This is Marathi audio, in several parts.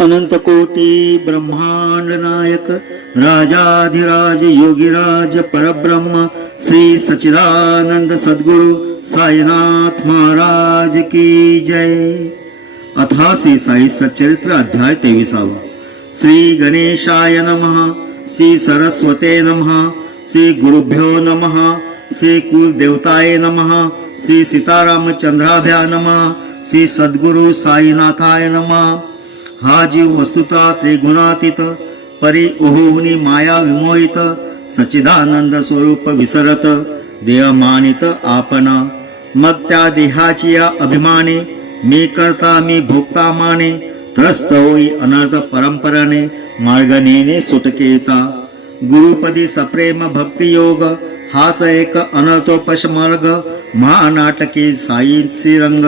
अनंतकोटी ब्रह्मांड नायक राजाधिराज योगीराज परब्रह्म श्री सच्चिदानंद सद्गुरु साईनाथ महाराज की जय। अथा श्री साई सच्चरित्र अध्याय 23। श्री गणेशाय नमः, श्री सरस्वते नमः, श्री गुरुभ्यो नमः, श्री कुलदेवताय नमः, श्री सीतारामचंद्राभ्या नमः, श्री सद्गुरु साईनाथाय नमः। हा जीव वस्तुता त्रिगुणातीत परी ओहुनी माया विमोहित सच्चिदानंद स्वरूप विसरत देह मानित आपण। मग त्या देहाची या अभिमाने मी करता मी भोगता माने त्रस्त होई अनर्थ परंपराने मार्गनेने सुटकेचा। गुरुपदी सप्रेम भक्ती योग हाच एक अनर्थोपश मार्ग। महानाटकी साईंची रंग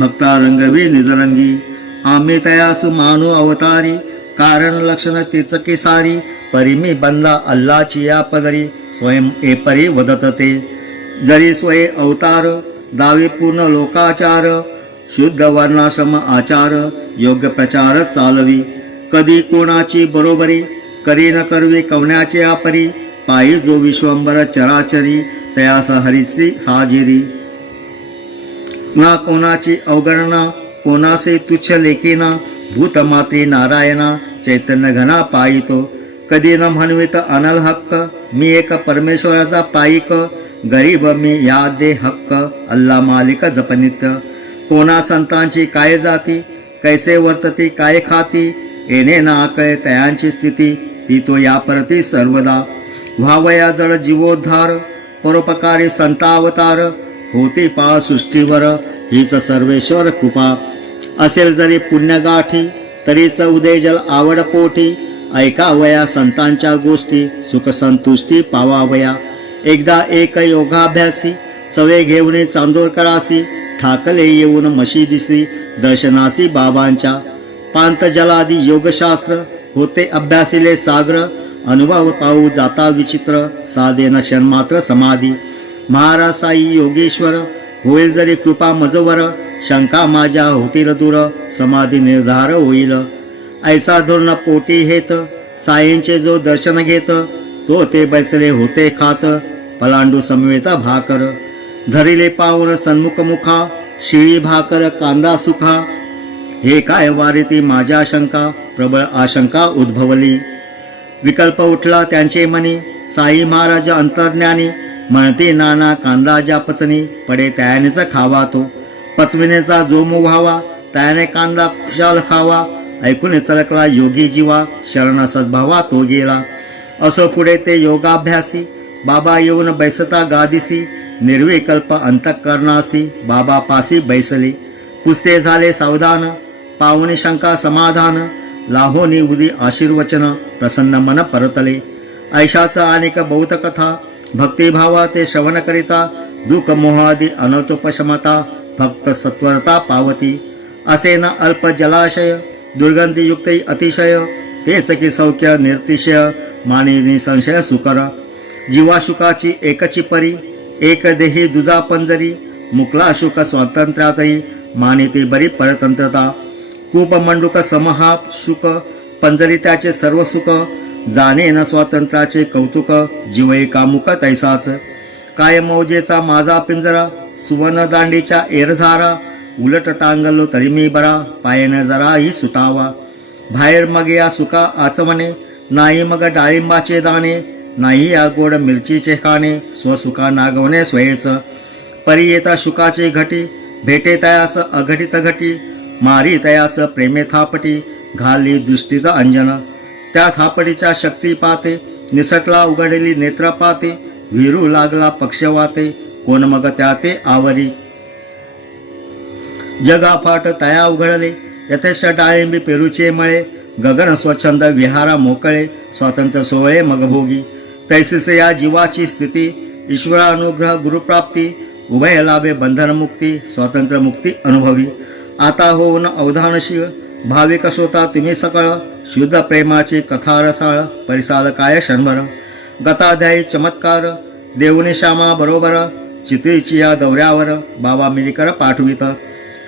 भक्ता रंगवी निजरंगी। आम्ही तयासु मानू अवतारी कारण लक्षण तेच केसारी। परिमी बंदा अल्लाची या पदरी स्वयं एपरी वदत ते। जरी स्वय अवतार दावी पूर्ण लोकाचार शुद्ध वर्णाश्रम आचार योग्य प्रचार चालवी। कधी कोणाची बरोबरी करी न करवी कवण्याचे आपरी। पायी जो विश्वंबर चराचरी तयास हरीची साजिरी। ना कोणाची अवगणना कोणासे तुच्छ लेखिना भूतमात्री नारायणा चैतन्य घना पायितो। कधी न म्हणवित अनल हक्क मी एक परमेश्वराचा पायिक। गरीब मी या दे हक्क अल्ला मालिक जपनित। कोणा संतांची काय जाती कैसे वर्तती काय खाती येणे ना आकळे तयांची स्थिती ती तो या परती सर्वदा। व्हावया जड जीवोद्धार परोपकारी संतावतार होती पा सृष्टीवर हीच सर्वेश्वर कृपा। असेल जरी पुण्यगाठी तरीच उदेजल आवड पोटी। ऐकावया संतांच्या गोष्टी सुख संतुष्टी पावावया। एकदा एक योगाभ्यासी सवे घेऊन चांदोरकरासी ठाकले येऊन मशिदीसी दर्शनासी बाबांच्या। पांत जलादी योगशास्त्र होते अभ्यासिले सागर। अनुभव पाहू जाता विचित्र साधे न क्षण मात्र समाधी। महाराज साई योगेश्वर होईल जरी कृपा मजवर शंका माझ्या होतील दूर समाधी निर्धार होईल। ऐसा धोरण पोटी हेत साईंचे जो दर्शन घेत तो ते बैसले होते खात पलांडू समवेत भाकर। धरिले पाऊन सन्मुख मुखा शिळी भाकर कांदा सुखा। हे काय वारीती माझ्या शंका प्रबळ आशंका उद्भवली। विकल्प उठला त्यांचे मनी साई महाराज अंतर्ज्ञानी। म्हणते नाना कांदा ज्या पचनी पडे त्यानेच खावा तो। पचविनेचा जो मुग व्हावा त्याने कांदा खुशाल खावा। ऐकून चरकला योगी जीवा शरण सद्भावा तो गेला। असो पुढे ते योगाभ्यासी बाबा येऊन बैसता गादीसी। निर्विकल्प अंतःकरणासी बाबा पासी बैसले। पुसते झाले सावधान पाहुणी शंका समाधान। लाहोनी उदी आशीर्वचन प्रसन्न मन परतले। ऐशाचा अनेक बहुत कथा भक्तिभावा ते श्रवण करिता। दुःख मोहादी अनर्थोपशमता भक्त सत्वरता पावती। असे न अल्प जलाशय दुर्गंधीयुक्त अतिशय तेच की सौख्य निर्तिशय मानी निसंशय सुकर। जीवाशुकाची एकची परी एक देही दुजा पंजरी। मुकला शुक स्वातंत्र्यातरी मानिती बरी परतंत्रता। कूप मंडूक समहा शुक पंजरी त्याचे सर्व सुख। जाणे न स्वातंत्र्याचे कौतुक जीव एकामुक तैसाच। काय मौजेचा माझा पिंजरा सुवर्ण दांडीच्या एरझारा। उलट टांगलो तरी मी बरा पायने जराही सुटावा। बाहेर मग या सुका आचमणे नाही मग डाळिंबाचे दाणे। नाही या गोड मिरचीचे खाणे स्वसुका नागवणे स्वयेच। परी येता शुकाचे घटी भेटे तयास अघटित घटी। मारी तयास प्रेमे थापटी घाली दृष्टीत अंजन। त्या थापटीच्या शक्ती पाते निसटला उघडली नेत्र पाते। विरू लागला पक्षवाते कोण मग त्या ते आवरी। जगाफाट तया उघडले यथेष्ट डाळिंबी पेरूचे मळे। गगन स्वच्छंद विहारा मोकळे स्वातंत्र्य सोहळे मग भोगी। तैसीसे या जीवाची स्थिती ईश्वरानुग्रह गुरुप्राप्ती। उभय लाभे बंधनमुक्ती स्वातंत्र्य मुक्ती अनुभवी। आता होऊन अवधानशील भाविक श्रोता तुम्ही सकळ। शुद्ध प्रेमाची कथा रसाळ परिसाल काय क्षणभर। गताध्यायी चमत्कार देऊनी श्यामा बरोबर। चित्रीची या दौऱ्यावर बाबा मिलीकर पाठवित।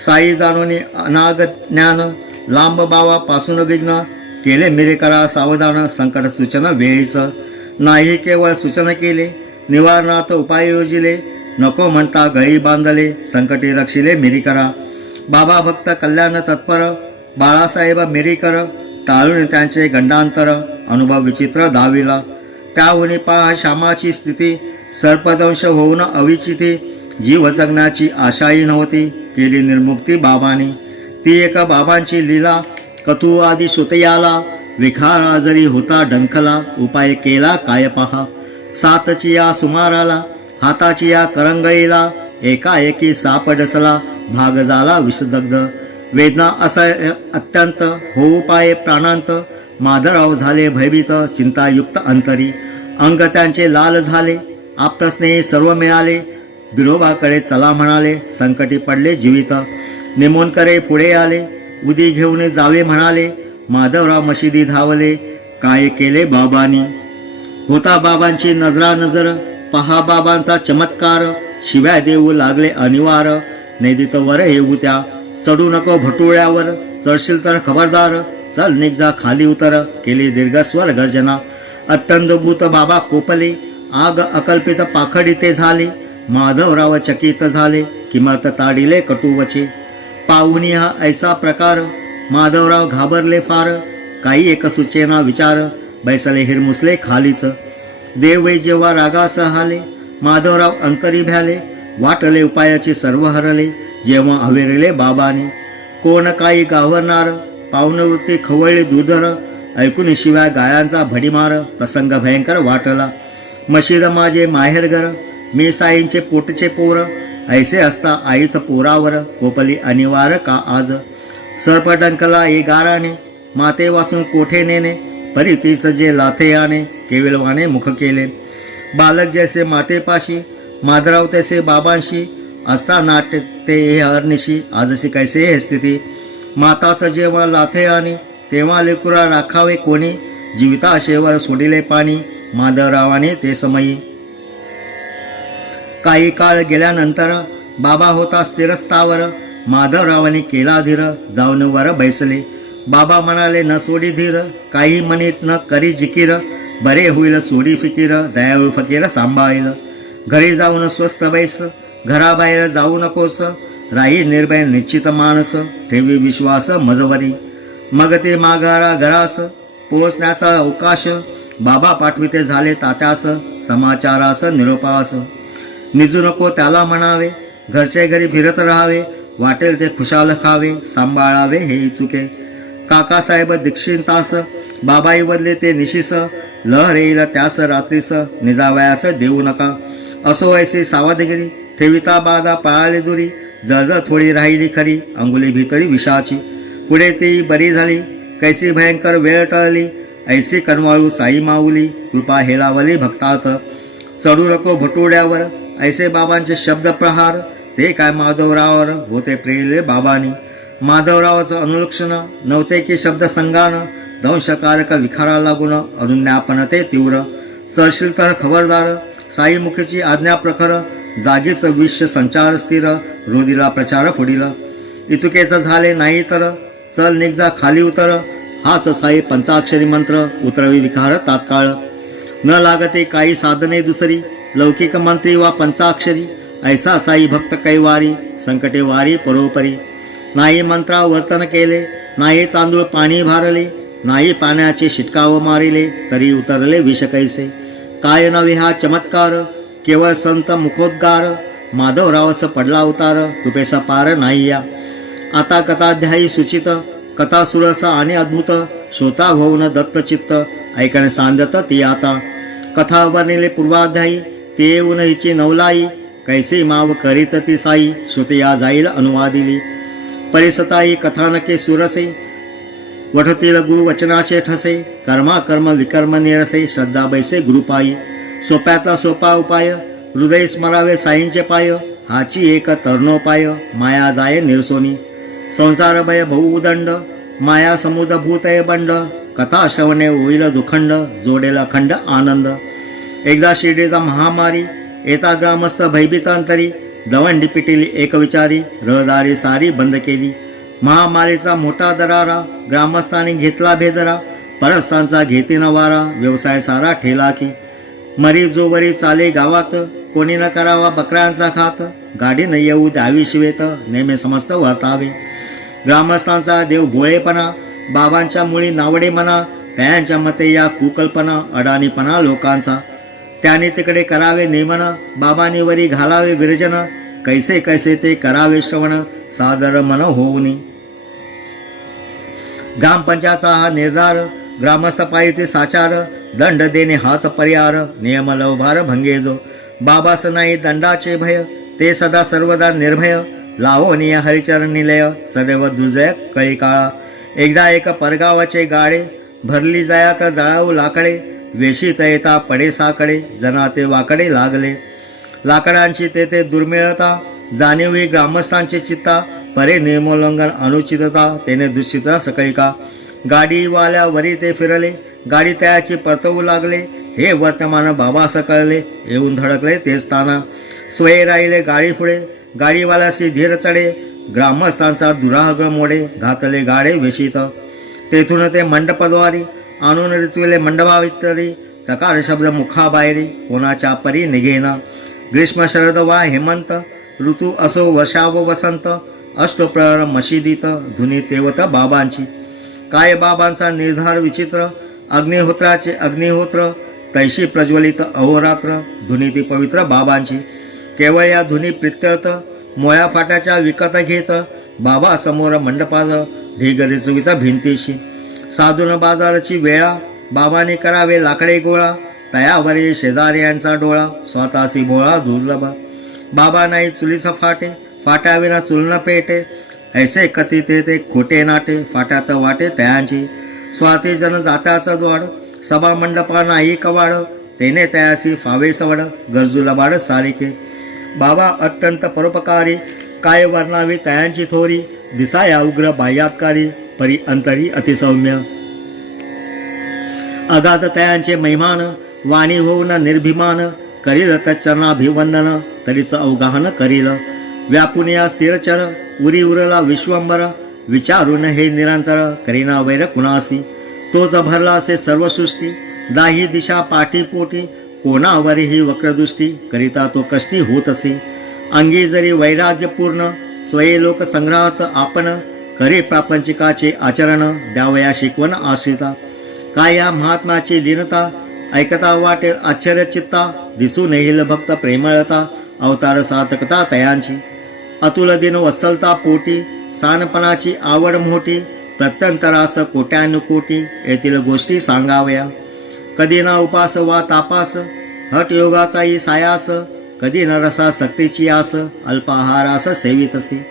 साई जाणूनी अनाग ज्ञान लांब बावा पासून विघ्न केले मिरे करा सावधान संकट सूचना वेळीच नाही केवळ सूचना केले निवारणात उपाय योजिले नको म्हणता गळी बांधले संकटी रक्षिले मिरी करा बाबा भक्त कल्याण तत्पर बाळासाहेब मिरीकर टाळून त्यांचे गंडांतर अनुभव विचित्र दाविला त्याहून पहा श्यामाची स्थिती सर्पदंश होऊन अविचिती जीव जगण्याची आशाही नव्हती केली निर्मुक्ती बाबांनी ती एक बाबांची लीला कथू आदी सुतयाला विखार आजरी होता डंखला उपाय केला काय पहा सातची या सुमाराला हाताची या करंगळीला एकाएकी साप डसला भाग झाला विषदग्ध वेदना असह्य अत्यंत होऊ पाये प्राणांत माधवराव झाले भयभीत चिंतायुक्त अंतरी अंग त्यांचे लाल झाले आप्तस्नेही सर्व मिळाले बिरोबाकडे चला म्हणाले संकटी पडले जीवित निमोनकरे पुढे आले उदी घेऊन जावे म्हणाले माधवराव मशिदी धावले काय केले बाबांनी होता बाबांची नजरा नजर पहा बाबांचा चमत्कार शिव्या देऊ लागले अनिवार नैदित वर येऊ त्या चढू नको भटुळ्यावर चढशील तर खबरदार चल निघ जा खाली उतर केली दीर्घस्वर गर्जना अत्यंत भूत बाबा कोपले आग अकल्पित पाखडिते झाले माधवराव चकित झाले किमत ताडिले कटुवचे पाहुनी हा ऐसा प्रकार माधवराव घाबरले फार काही एक सुचेना विचार बैसले हिरमुसले खालीच देवै जेव्हा रागास हाले माधवराव अंतरी भ्याले वाटले उपायाचे सर्व हरले जेव्हा अवेरले बाबांनी कोण काही गावरणार पाहुणवृत्ती खवळली दुर्धर ऐकून शिवाय गायांचा भडीमार प्रसंग भयंकर वाटला मशीद माझे माहेरघर मी साईंचे पोटचे पोर ऐसे असता आईच पोरावर कोपली अनिवार्य का आज सर्पडंकला ये गाराने माते वाचून कोठे नेणे परितीच जे लाथे आणे केविलवाने मुख केले बालक जैसे मातेपाशी माधवराव तैसे बाबांशी असता नाट्य ते हे हरनिशी आजशी कैसे हे स्थिती माताचं जेव्हा लाथे आणे तेव्हा लेकुरा राखावे कोणी जीविताशेवर सोडिले पाणी माधवरावाने ते समयी काही काळ गेल्यानंतर बाबा होता स्थिरस्थावर माधवरावाने केला धीर जाऊन वर बैसले बाबा म्हणाले न सोडी धीर काही म्हणीत न करी जिकीर बरे होईल सोडी फिकीर दयाळू फकीर सांभाळील घरी जाऊन स्वस्त बैस घराबाहेर जाऊ नकोस राही निर्भय निश्चित मानस ठेवी विश्वास मजवरी मग ते माघारा घरास पोहोचण्याचा अवकाश बाबा पाठविते झाले तात्यास समाचारास निरोपास निजू नको त्याला म्हणावे घरचे घरी फिरत राहावे वाटेल ते खुशाल खावे सांभाळावे हे इतुके काकासाहेब दीक्षितास बाबाई बदले ते निशिस लहर येईल त्यास रात्रीस निजावयास देऊ नका असो ऐसी सावधगिरी ठेविता बाधा पळाली दुरी जळजळ थोडी राहिली खरी अंगुली भीतरी विषाची पुढे ती बरी झाली कैसी भयंकर वेळ टळली ऐसी कणवाळू साई माऊली कृपा हेलावली भक्तात चढू नको भटुड्यावर ऐसे बाबांचे शब्द प्रहार ते काय माधवरावावर होते प्रेरले बाबांनी माधवरावाचं अनुलक्षण नव्हते की शब्द संगान दंशकारक विखारा लागून अरुण्यापण ते तीव्र चढशील तर खबरदार साईमुखीची आज्ञा प्रखर जागीच विश्व संचार स्थिर रोदीला प्रचार पुढील इतुकेच झाले नाही तर चल निघ जा खाली उतर हाच साई पंचाक्षरी मंत्र उतरवी विखार तात्काळ न लागते काही साधने दुसरी लौकिक मंत्री वा पंचाक्षरी ऐसा साई भक्त कैवारी संकटे वारी परोपरी नाही मंत्रा वर्तन केले नाही तांदूळ पाणी भारले नाही पाण्याचे शिटकाव मारिले तरी उतरले विष कैसे काय नव्हे हा चमत्कार केवळ संत मुखोद्गार माधवरावस पडला उतार कृपेचा पार नाही या आता कथाध्यायी सुचित कथा सुरस आणि अद्भुत श्रोता होऊन दत्तचित्त ऐकणे सांदत ती आता कथा वर्णिले पूर्वाध्यायी ते येऊन हिची नवलाई कैसे माव करीत ती साई श्रुतिया जाईल अनुवादिली परिसताई कथानके सुरसे वठतील गुरुवचनाचे ठसे कर्मा कर्म विकर्म निरसे श्रद्धा बैसे गुरुपायी सोप्यातला सोपा उपाय हृदय स्मरावे साईंचे पाय हाची एक तरुणोपाय माया जाये निरसोनी संसार भय बहुदंड माया समुद्र भूतय बंड कथा श्रवणे होईल दुखंड जोडेल अखंड आनंद एकदा शिर्डीचा महामारी येता ग्रामस्थ भयभीतांतरी दवंडी पिटिली एक विचारी रहदारी सारी बंद केली महामारीचा मोठा दरारा, ग्रामस्थांनी घेतला भेदरा, परस्थांचा घेते न वारा, व्यवसाय सारा ठेला की. मरी जोवरी चाले गावात, कोणी न करावा बकऱ्यांचा खात, गाडी न येऊ द्यावी शिवेत, नेमे समस्त वर्तावे. ग्रामस्थांचा देव भोळेपणा, बाबांच्या मुळी नावडे म्हणा, त्यांच्या मते या कुकल्पना, अडाणीपणा लोकांचा. त्याने तिकडे करावे नेमन, बाबांनी वरी घालावे विरजन, कैसे कैसे ते करावे श्रवण, सादर मन होऊनी. ग्रामपंचायतचा हा निर्धार, ग्रामस्थ पायी साचार, दंड देणे हाच पर्यार, नियम लवभार भंगेजो. बाबास नाही दंडाचे भय, ते सदा सर्वदा निर्भय, लावोनिया हरिचरण निलय, सदैव दुर्जय कळी काळा. एकदा एक परगावाचे गाडे, भरली जायात जळाऊ लाकडे, वेशीत येता पडे साकडे, जना ते वाकडे लागले. लाकडांची तेथे दुर्मिळता, जाणीवी ग्रामस्थांची चित्ता, परे नियमोल्लंघन अनुचितता, तेने दुष्चिता सकळी का. गाडीवाल्यावरी ते फिरले, गाडी त्याची परतवू लागले, हे वर्तमान बाबास कळले, येऊन धडकले ते स्थाना. सोये राहिले गाडी पुढे, गाडीवाल्याशी धीर चढे, ग्रामस्थांचा दुराग मोडे, घातले गाडे वेशीत. तेथून ते मंडपद्वारी, आणून रिचविले मंडपावितरी, चकार शब्द मुखाबाहेरी, कोणाच्या परी निघेना. ग्रीष्म शरद वा हेमंत, ऋतू असो वर्षा व वसंत, अष्टप्रहर मशिदीत, धुनी तेवत बाबांची. काय बाबांचा निर्धार विचित्र, अग्निहोत्राचे अग्निहोत्र, तैशी प्रज्वलित अहोरात्र, धुनी ती पवित्र बाबांची. केवळ या धुनी प्रित्यर्थ, मोया फाट्याच्या विकत घेत, बाबा समोर मंडपात, ढीग रिचवित भिंतीशी. साधून बाजाराची वेळा, बाबाने करावे लाकडे गोळा, तयावरी शेजाऱ्यांचा डोळा, स्वतःसी भोळा दुर्लभ. बाबा नाही चुलीस फाटे, फाट्याविना चुलनं पेटे, ऐसे कथिते ते खोटे नाटे, फाट्यात वाटे तयांची. स्वार्थी जन जात्याचं द्वाड, सभा मंडपा नाही कवाड, तेने तयासी फावे सवड, गरजू लबाड सारिके. बाबा अत्यंत परोपकारी, काय वर्णावी तयांची थोरी, दिसाया उग्र बाह्यातकारी, परी अंतरी अतिसौम्य. अगाध तयांचे महिमान, वाणी होऊन निर्भिमान, करील तच्चरणाभिवंदन, तरीच अवगाहन करील. व्यापून या स्थिरचर, उरी उरला विश्वंबर, विचारून हे निरंतर, करीना वैर कुणासी. तोच भरला असे सर्व सृष्टी, दाही दिशा पाठी पोटी, कोणावरही वक्रदृष्टी, करिता तो कष्टी होत असे. अंगी जरी वैराग्यपूर्ण, स्वये लोक संग्रहात आपण, करे प्रापंचिकाचे आचरण, द्यावया शिकवण आश्रिता. काय या महात्म्याची लीनता, ऐकता वाटेल आश्चर्यचित्ता, दिसून येईल भक्त प्रेमळता, अवतार सार्थकता तयांची. अतुल दिन वत्सलता पोटी, सानपणाची आवड मोठी, प्रत्यंतरास कोट्यानुकोटी, येथील गोष्टी सांगावया. कधी ना उपास वा तापास, हट योगाचाही सायास, कधी न रसा सक्तीची आस, अल्पाहारास सेवितसे.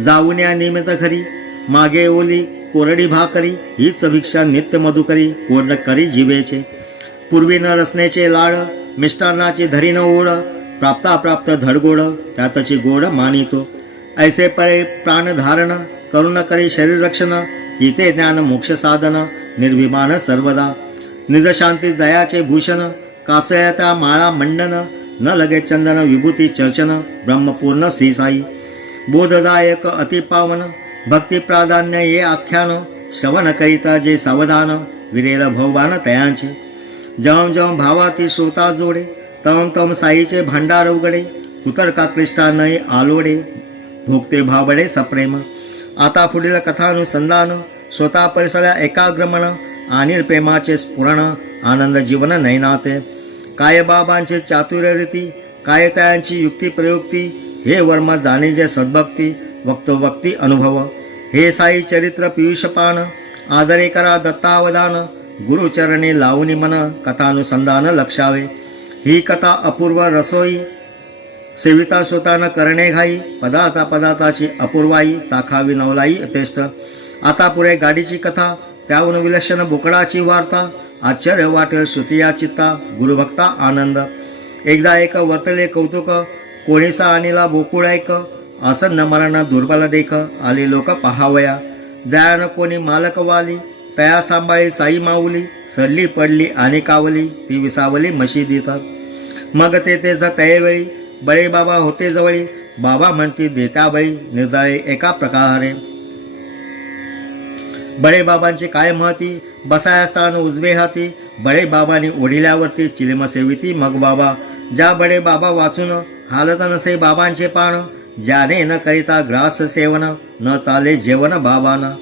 जाऊन या निमित्त घरी, मागे ओली कोरडी भाकरी, हीच भिक्षा नित्य मधुकरी, कोरड करी जिवेचे. पूर्वी न रसनेचे लाड, मिष्टान्नाची धरी न ओढ, प्राप्त धडगोड, त्यातची गोड मानितो. ऐसे परे प्राणधारण, करुण करी शरीर रक्षण, इथे ज्ञान मोक्ष साधन, निर्भिमान सर्वदा. निज शांती जयाचे भूषण, कासयता माळा मंडन, न लगे चंदन विभूती चर्चन, ब्रह्मपूर्ण श्री साई. बोधदायक अतिपावन, भक्ती प्राधान्य ये आख्यान, श्रवण करिता जे सावधान, विरेल भववान तयांचे. जम जम भावाती श्रोता जोडे, तम तम साईचे भांडार उघडे, उतरका क्लिष्टा नये आलोडे, भोगते भावडे सप्रेम. आता पुढील कथानुसंधान, स्वतः परिसल्या एकाग्रमण, आणि प्रेमाचे स्फुरण, आनंद जीवन नयनाते. काय बाबांचे चातुर्यरीती, काय त्यांची युक्ती प्रयुक्ती, हे वर्म जाणीजे सद्भक्ती, वक्तोवक्ती अनुभव. हे साई चरित्र पियुषपान, आदरे करा दत्तावदान, गुरुचरणी लावणी मन, कथानुसंधान लक्षावे. ही कथा अपूर्व रसोई, सेविता श्रोतान करणे घाई, पदार्थाची अपूर्वाई, चाखावी नवलाई अतेष्ट. आता पुढे गाडीची कथा, त्याहून विलक्षण बोकडाची वार्ता, आश्चर्य वाटेल श्रुतिया चित्ता, गुरुभक्ता आनंद. एकदा एक वर्तले कौतुक, कोणीसा आणिला बोकुळ ऐक, आसन्न मरण दुर्बल देख, आली लोक पहावया. दयान कोणी मालक वाली, तया सांभाळी साई माऊली, सडली पडली आणि कावली, ती विसावली मशिदीत. मग तेच तयवेळी, बळे बाबा होते जवळी, बाबा म्हणती देत्या बळी, निर्दळे एका प्रकारे. बडे बाबांचे काय महती, बसाया स्थान उजवे हाती, बडे बाबांनी ओढिल्यावरती चिलिम सेविती मग बाबा. ज्या बडे बाबा वाचून हालत नसे बाबांचे पाण, ज्याने न करिता ग्रास सेवन, न चाले जेवण बाबांना.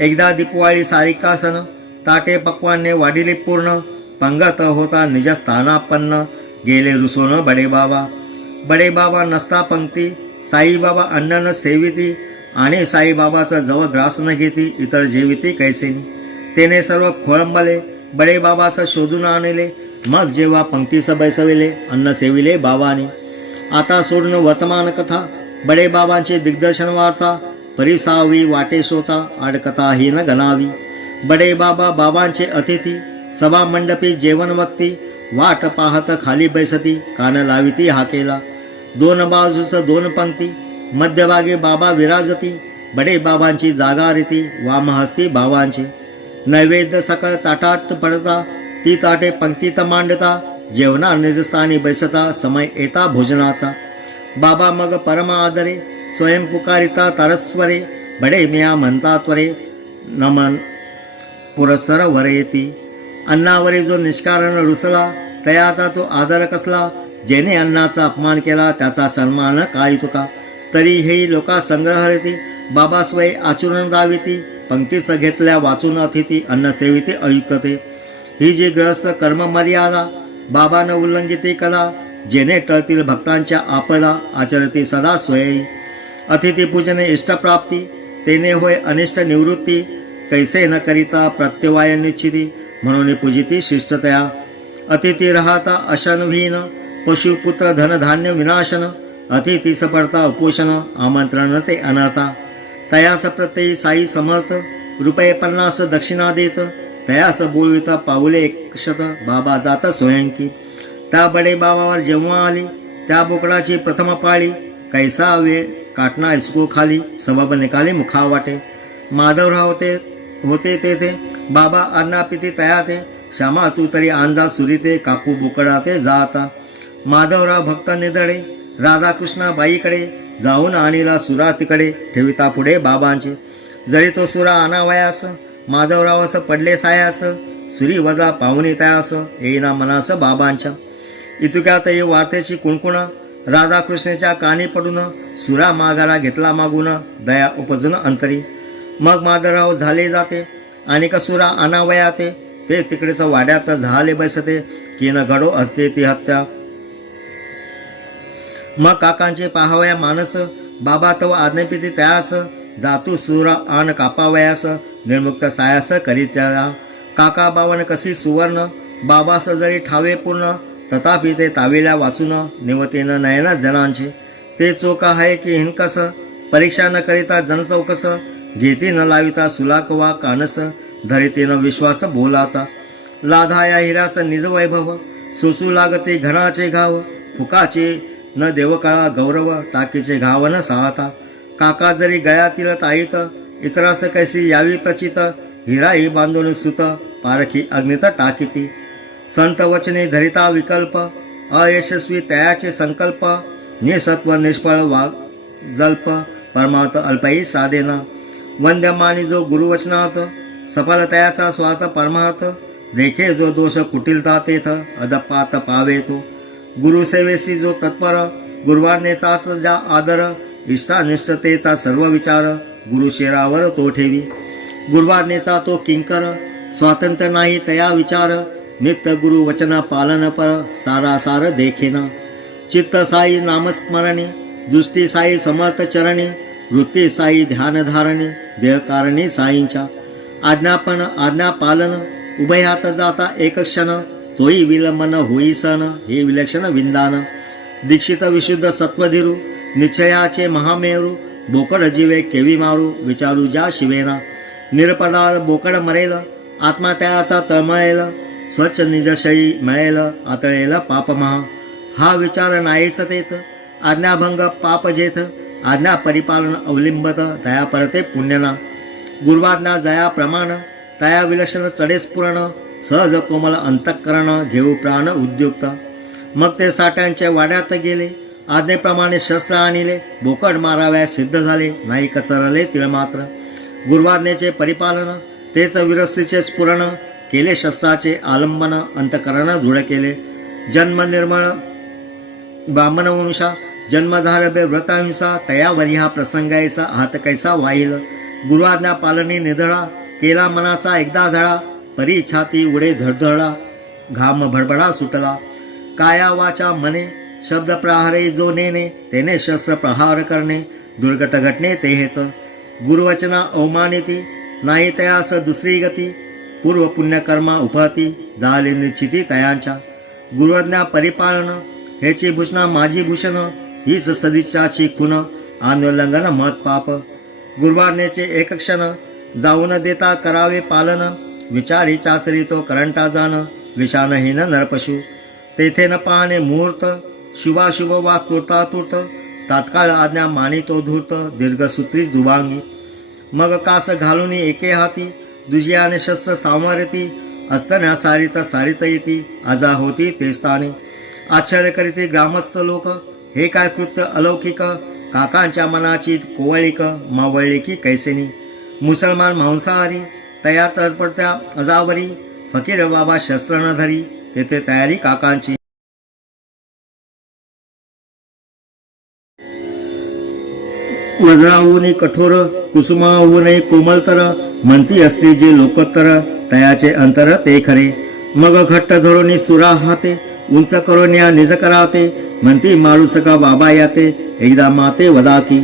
एकदा दीपवाळी सारिकासन, ताटे पक्वाने वाढिले पूर्ण, पंगत होता निजस्थानापन्न, गेले रुसून बडे बाबा. बडे बाबा नसता पंक्ती, साईबाबा अन्न न सेविती, आणि साईबाबाचा जवळ ग्रास न घेती, इतर जेविती कैसेनी. तेने सर्व खोळंबले, बडे बाबास शोधून आणले, मग जेव्हा पंक्तीस बैसविले, अन्न सेविले बाबाने. आता सोडून वर्तमान कथा, बडे बाबांचे दिग्दर्शन वार्ता, परिसावी वाटे सोता, आडकथा ही न गणावी. बडे बाबा बाबांचे अतिथी, सभा मंडपी जेवण वक्ती, वाट पाहत खाली बैसती, कान लाविती हाकेला. दोन बाजूस दोन पंक्ती, मध्यभागी बाबा विराजती, बडे बाबांची जागा रीती, वामहस्ती बाबांची. नैवेद्य सकळ ताटात पडता, ती ताटे पंक्तीत मांडता, जेवणा निजस्थानी बैसता, समय येता भोजनाचा. बाबा मग परम आदरे, स्वयं पुकारिता तरस्वरे, बडे मिया म्हणता त्वरे, नमन पुरस्तर वर येती. अन्नावरी जो निष्कारण रुसला, तयाचा तो आदर कसला, जेने अन्नाचा अपमान केला, त्याचा सन्मान काय तुका. तरी हेही लोका संग्रह रीती, बाबा स्वय आचरण दाविती, पंक्तीस घेतल्या वाचून अतिथी, अन्न सेविते अयुक्तते. ही जी ग्रहस्थ कर्म मर्यादा, बाबानं उल्लंघिते कला, जेने टळतील भक्तांच्या आपला, आचरती सदा स्वयी. अतिथी पूजने इष्टप्राप्ती, तेने होय अनिष्ट निवृत्ती, कैसे न करिता प्रत्यवाय निश्चिती, म्हणून पूजिती शिष्टतया. अतिथी राहता अशनविहीन, पशुपुत्र धनधान्य विनाशन, अतिथीस पडता उपोषण, आमंत्रण ते अनर्था. तयास प्रत्ययी साई समर्थ, ₹50 दक्षिणा देत, तयास बोलविता पाऊले 100, बाबा जात स्वयंकी. त्या बडे बाबावर जेव्हा आली, त्या बोकडाची प्रथम पाळी, कैसा वे काटणा इसको खाली, सबब निकाली मुखा वाटे. माधवराव होते तेथे, बाबा अन्नापिती तया ते, श्यामा तू तरी आणजा सुरीते, कापू बोकडा ते जाता. माधवराव भक्त निदळे, राधाकृष्णा बाईकडे, जाऊन आणीला सुरा तिकडे, ठेविता पुढे बाबांचे. जरी तो सुरा आणावयास, माधवरावास पडले सायास, सुरी वजा पाहुणे तयास, येईना मनास बाबांच्या. इतुक्यात ये वार्तेची कुणकुण, राधाकृष्णेच्या कानी पडून, सुरा माघारा घेतला मागून, दया उपजून अंतरी. मग माधवराव झाले जाते, आणि कसुरा आणावयाते, ते तिकडेच वाड्यात झाले बसते, की न घडो असते ती हत्या. मग काकांचे पाहावया मानस, बाबा तव आज्ञेपिती तयास, जातू सुरा आण कापावयास, निर्मुक्त सायास करीत्या. काका बावन कशी सुवर्ण, बाबास जरी ठावे पूर्ण, तथापि ते ताविल्या वाचून, निवतेनं नयन जनांचे. ते चोक आहे की हिणकस, परीक्षा न करिता जन चौकस, घेती न लाविता सुलाक वा कानस, धरिती न विश्वास बोलाचा. लाधाया हिरास निज वैभव, सोसू लागते घणाचे घाव, फुकाचे न देवकाळा गौरव, टाकीचे घाव न साहता. काका जरी गळ्यातील ताईत, इतरास कैसी यावी प्रचित, हिराई बांधून सुत, पारखी अग्नित टाकीती. संत वचने धरिता विकल्प, अयशस्वी तयाचे संकल्प, निसत्व निष्फळ वाग जल्प, परमार्थ अल्पही साधेना. वंद्यमानी जो गुरुवचनात, सफल तयाचा स्वार्थ परमार्थ, देखे जो दोष कुटिलता तेथ, अदपात पावे तो. गुरुसेवेसी जो तत्पर, गुरुवाज्ञेचाच ज्या आदर, इष्टानिष्टतेचा सर्व विचार, गुरुशिरावर तो ठेवी. गुरुवाज्ञेचा तो किंकर, स्वातंत्र्य नाही तया विचार, नित्य गुरु वचन पालन पर, सारासार देखेना. चित्त साई नामस्मरणी, दृष्टी साई समर्थ चरणी, वृत्ती साई ध्यानधारणी, देहकारणी साईंच्या. आज्ञापन आज्ञा पालन, उभयात जाता एक क्षण, तोही विलंबन होई सण, हे विलक्षण विंदान. दीक्षित विशुद्ध सत्वधिरू, निश्चयाचे महामेरू, बोकड जीवे केवी मारू, विचारू ज्या शिवेना. निरपदार बोकड मरेल, आत्मा त्याचा तळमळेल, स्वच्छ निजशयी मिळेल, आतळेल पाप महा. हा विचार नाहीच तेथ, आज्ञाभंग पाप जेथ, आज्ञा परिपालन अवलिंबत, तया परते पुण्यना. गुरुवाज्ञा जया प्रमाण, तया विलक्षण चढे स्फुरण, सहज कोमल अंतःकरण, घेऊ प्राण उद्युक्त. मग ते साठ्यांच्या वाड्यात गेले, आज्ञेप्रमाणे शस्त्र आणले, बोकड माराव्या सिद्ध झाले, नाही कचरले तिळ मात्र. गुरुवाज्ञेचे परिपालन, तेच विरस्तीचे स्फुरण, केले शस्त्राचे आलंबन, अंतकरण दृढ केले. जन्म निर्मळ ब्राह्मण वंशा, जन्मधारभे व्रतहिंसा, तयावरी हा प्रसंगायचा हात कैसा वाईल. गुरुआज्ञा पालनी निधळा, केला मनाचा एकदा धळा, परी छाती उडे धडधडा, घाम भडभडा सुटला. काया वाचा मने, शब्द प्रहारे जो नेने, तेने शस्त्र प्रहार करणे, दुर्घट घटने ते हेच. गुरुवचना अवमानिती, नाही तयास दुसरी गती, पूर्व पुण्यकर्मा उपहती, झाले निश्चिती तयांच्या. गुरुआज्ञा परिपालन, हेची भूषणा माझी भूषण, हीच सदिच्छाची खून, आन्योल्लंघन मत पाप. गुरुवाज्ञेचे एक क्षण, जाऊन देता करावे पालन, विचारी चाचरी तो करंटा जाण, विषाणहीन नरपशु. तेथे न पाहणे मुहूर्त, शुभाशुभ वा तुर्तातुर्त, तात्काळ आज्ञा मानितो धूर्त, दीर्घसूत्री दुभांगी. मग कास घालून एके हाती, दुजियाने शस्त्र सामरती, असतन्या सारित सारित येती, आजा होती ते स्थानी. आश्चर्य करीती ग्रामस्थ लोक, हे काय कृत्य अलौकिक, काकांच्या मनाची कोवळीक, मावळली की कैसेनी. मुसलमान मांसाहारी, तया तरपडत्या अजावरी, फकीर बाबा शस्त्र न धरी, तेथे तयारी काकांची. वज्राहून कठोर, कुसुमाहून कोमलतर, म्हणती असते जे लोकोत्तर, तयाचे अंतर ते खरे. मग घट्ट धरून सुरा हाते, उंच करून या निज कराते, म्हणती माळूस का बाबा याते, एकदा माते वदा की.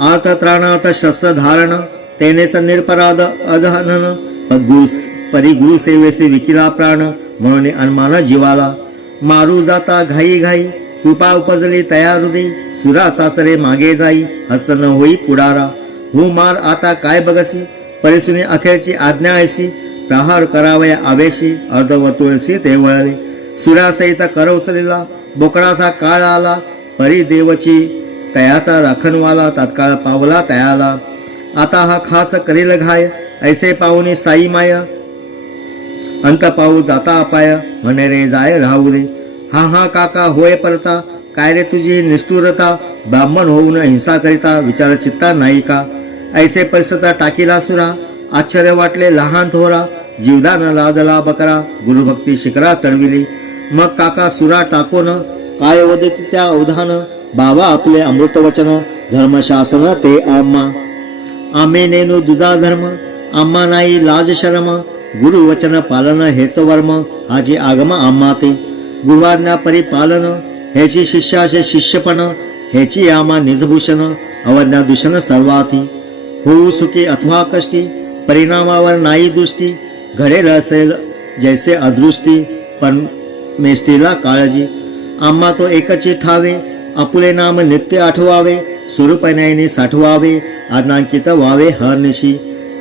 आर्थ त्राणार्थ शस्त्र धारण, तेनेच निरपराध अजहनन, परी गुरु सेवेसे विकिला प्राण, म्हणून अनमान जीवाला. मारू जाता घाई घाई, कृपा उपजली तया हृदय, सुरा चाचरे मागे जाई, हस्त न होई पुढारा. हो मार आता काय बगसी, परिसुनी अखेरची आज्ञा ऐसी, प्रहार करावया आवेशी, अर्धवर्तुळसी ते वळले. सुरासहित कर उचलेला, बोकडाचा काळ आला, परी देवची तयाचा राखणवाला, तात्काळ पावला तयाला. आता हा खास करेल घाय, ऐसे पाहुणे साई माय, अंत पाहू जाता अपाय, म्हणे रे जाय राहू दे. हा हा काका होय परता, काय रे तुझी निष्ठुरता, ब्राह्मण होऊन हिंसा करिता, विचार चित्ता नाही का. ऐसे परिसता टाकीला सुरा, आश्चर्य वाटले लहान थोरा, जीवदान लादला बकरा, गुरुभक्ती शिखरा चढविली. मग काका सुरा टाकोन, काय वदती त्या अवधान, बाबा आपले अमृतवचन, धर्मशासन ते आम्हा. आम्ही नेनू दुजा धर्म, आम्हा नाही लाज शरम, गुरुवचन पालन हेच वर्म, हाजी आगम आम्हा ते. गुरुआज्ञा परिपालन, हेची शिष्याचे शिष्यपण, हेची आम्हा निजभूषण, अवज्ञा दूषण सर्वार्थी. होऊ सुखी अथवा कष्टी, परिणामावर नाही दृष्टी, घडेल असेल जैसे अदृष्टी, पण मेष्टीला काळजी. आम्हा तो एकची ठावे, आपुले नाम नित्य आठवावे, स्वरूपण्याने साठवावे, आज्ञांकित व्हावे हरनिशी.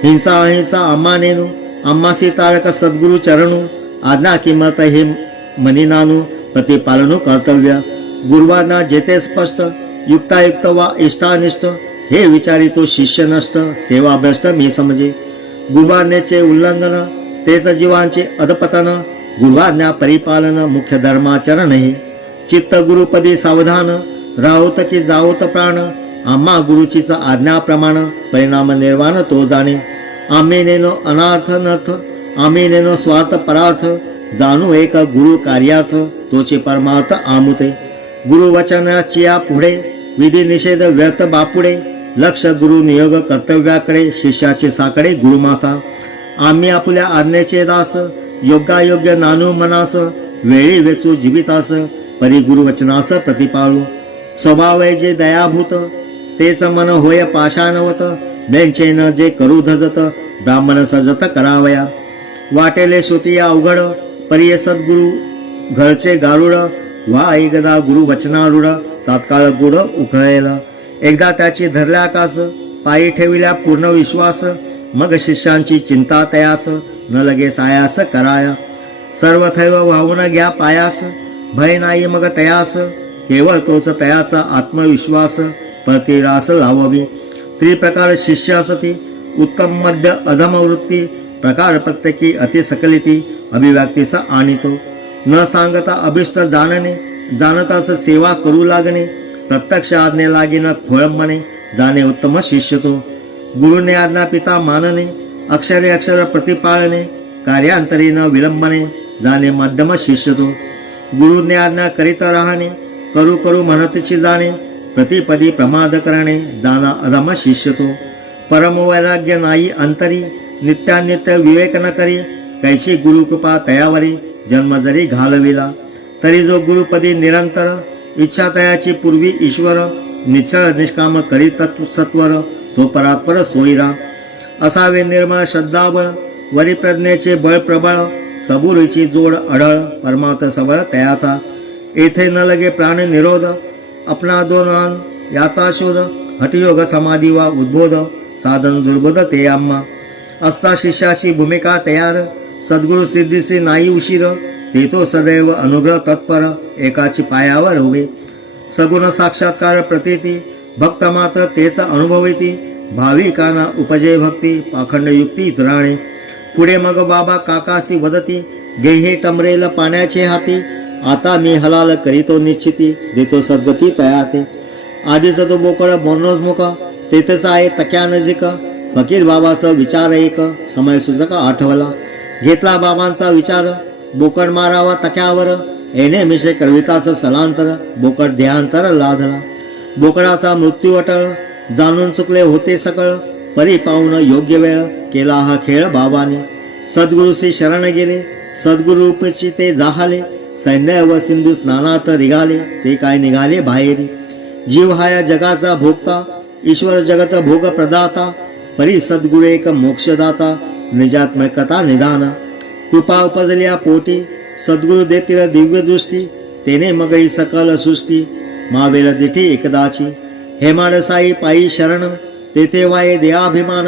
हिंसा अहिंसा आम्हा नेनू, आम्हासी तारक सद्गुरु चरणू, आज्ञा किंमत हे मनी नानू, प्रतिपालनो कर्तव्य. गुरुवांना जेथे स्पष्ट, युक्तायुक्त वा इष्टानिष्ट, हे विचारी तो शिष्य नष्ट, सेवा भ्रष्ट मी समजे. गुरुवाज्ञेचे उल्लंघन, तेच जीवांचे अधपतन, गुरुवाज्ञा परिपालन मुख्य धर्माचरण हे. चित्त गुरुपदी सावधान, राहोत की जाओत प्राण, आम्हा गुरुचीच आज्ञा प्रमाण, परिणाम निर्वाण तो जाणे. आम्ही नेनो अनार्थ नर्थ, आम्ही नेनो स्वार्थ परार्थ, जाणू एक गुरु कार्यार्थ, तोचे परमार्थ आमुते. गुरुवचनाच्या पुढे, विधी निषेध व्यर्थ बापुडे, लक्ष गुरु नियोग कर्तव्याकडे, शिष्याचे साकडे गुरुमाता. आम्ही आपल्या आज्ञेचे दास, योगायोग्य नानू मनास, वेळी वेचू जीवितास, परी गुरुवचनास प्रतिपाळू. स्वभाव जे दयाभूत, तेच मन होय पाषाणवत, बेंचेन जे करू धजत, ब्राह्मण सजत करावया. वाटेले श्रुती अवघड, परिय सद्गुरु घरचे गारुड, वा एकदा गुरु वचनारूढ, तात्काळ गुड उखळेल. एकदा त्याची धरल्या कास, पायी ठेविल्या पूर्ण विश्वास, मग शिष्यांची चिंता तयास, न लगे सायास कराया. सर्व थैव वाहून घ्या पायास, भय नाही मग तयास, केवळ तोच तयाचा आत्मविश्वास, प्रतिरास लावावी. त्रिप्रकार शिष्य असती, उत्तम मध्य अधम वृत्ती, प्रकार प्रत्येकी अतिसकलिती, अभिव्यक्तीचा आणितो. न सांगता अभिष्ट जाणणे, जाणताच सेवा करू लागणे, प्रत्यक्ष आज्ञे लागीन खोळंबणे, जाणे उत्तम शिष्य तो. गुरुने आज्ञा पिता मानणे, अक्षरे अक्षर प्रतिपाळणे, कार्यांतरी न विलंबने, जाणे माध्यम शिष्य तो. गुरुने आज्ञा करीत राहणे, करू करू म्हणतीची जाणे, प्रतिपदी प्रमाद करणे, जाणा अधम शिष्य तो. परम वैराग्य नाही अंतरी, नित्यानित्य विवेक न करी, कैची गुरुकृपा तयावरी, जन्म जरी घालविला, तरी जो गुरुपदी निरंतर, इच्छा तयाची पूर्वी ईश्वर, निश्चळ निष्काम करीत सत्वर, तो परात्पर सोयीरा. असावे निर्मळ श्रद्धाबळ, वरी प्रज्ञेचे बळ प्रबळ, सबुरीची जोड अढळ, परमार्थ सबळ तयाचा. येथे न लगे प्राण निरोध, आपणा दोन याचा शोध, हठयोग समाधी वा उद्बोध, साधन दुर्बोध ते आम्हा. असता शिष्याची भूमिका तयार, सद्गुरु सिद्धीचे नाही उशीर, ते तो सदैव अनुग्रह तत्पर, एकाची पायावर उभे. सगुण साक्षात्कार प्रतीती, भक्त मात्र तेच अनुभविती, भाविकांना उपजय भक्ती, पाखंड युक्ती इतराणे. पुढे मग बाबा काकासी वदती, घे हे टमरेल पाण्याचे हाती, आता मी हलाल करीतो निश्चिती, देतो सद्गती तयाते. आधीच तो बोकळ मनोन्मुख, तेथेच आहे तक्या नजीक, फकीर बाबाचा विचार एक, समय सुचक आठवला. घेतला बाबांचा विचार, बोकड मारावा तक्यावर, येणे मिशे करविताच सलांतर, बोकड ध्यांतर लाधला. बोकडाचा मृत्यू अटळ, जाणून चुकले होते सकळ, परी पाहून योग्य वेळ, केला हा खेळ बाबाने. सद्गुरुशी शरण गेले, सद्गुरूपची ते जाहाले, सैन्य व सिंधू स्नानार्थ निघाले, ते काय निघाले बाहेरी. जीव हा या जगाचा भोगता, ईश्वर जगत भोग प्रदाता, परी सद्गुरु एक मोक्षदाता, निजात्मकता निदान. कृपा उपजल्या पोटी, सद्गुरु देतील दिव्य दृष्टी, तेने मगई सकल सृष्टी, मावेल दिठी एकदाची. हेमाड साई पायी शरण, तेथे वाये देहाभिमान,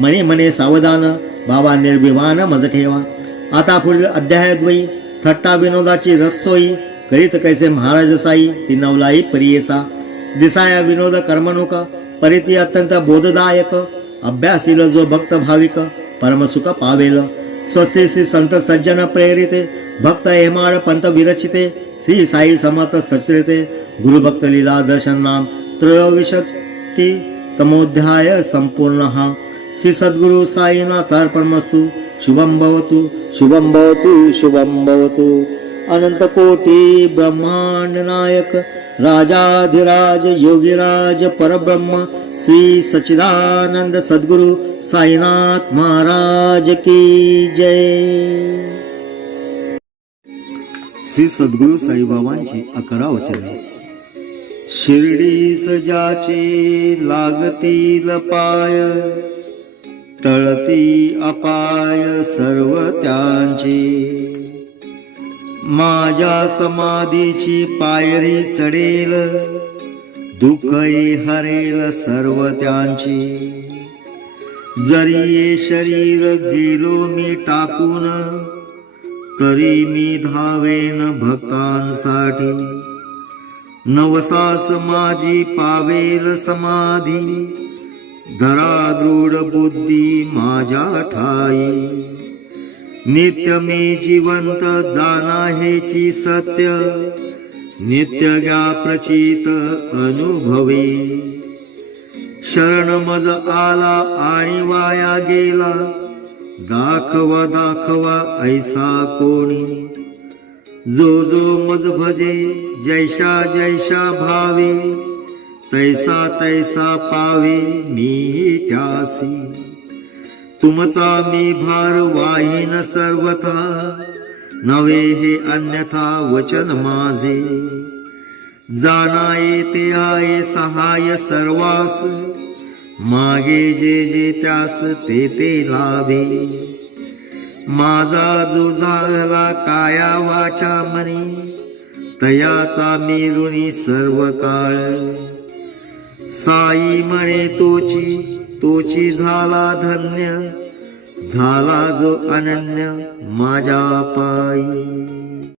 मने मने सावधान, बाबा निर्विवान मज ठेवा. आता पुढील अध्याय द्वयी, थट्टा विनोदाची रसोई, करीत कैसे महाराज साई, ती नवलाई परियेसा. दिसाया विनोद कर्मणुक, परिती अत्यंत बोधदायक, अभ्यासील जो भक्त भाविक, परमसुख पावेल. स्वस्ती श्री संत सज्जन प्रेरिते, भक्त हेमाड पंत विरचिते, श्री साई समर्थ सचरिते, गुरुभक्त लीला दर्शन नाम त्रयोविंशति तमोध्याय संपूर्ण. श्री सद्गुरु साईनाथार्पणमस्तु. शुभम भवतु, शुभम भवतु, शुभम भवतु. अनंत कोटी ब्रह्मांड नायक, राजाधिराज योगीराज परब्रह्म, श्री सच्चिदानंद सद्गुरु साईनाथ महाराज की जय. श्री सद्गुरु साईबाबांची 11 वचने. शिर्डी सजाचे लागतील पाय, टळती अपाय सर्व त्यांचे, माझ्या समाधीची पायरी चढेल, दुःखही हरेल सर्व त्यांची. जरी ये शरीर गेलो मी टाकून, तरी मी धावेन भक्तांसाठी, नवसास माझी पावेल समाधी, धरा दृढ बुद्धी माझ्या ठाई. नित्य मी जिवंत जाना हेची सत्य, नित्य ज्ञा प्रचित अनुभवे. शरण मज आला आणि वाया गेला, दाखवा दाखवा ऐसा कोणी. जो जो मज भजे जैसा जैसा भावे, तैसा तैसा पावे मी त्यासी. तुमचा मी भार वाहीन सर्वथा, नवे हे अन्यथा वचन माझे. जाना येते आहे सहाय सर्वास, मागे जे जे त्यास ते ते लाभे. माझा जो झाला काया वाचा मनी, तयाचा मी ऋणी सर्व काळ. साई म्हणे तोची तोची झाला धन्य, झाला जो अनन्य माझ्या पायी.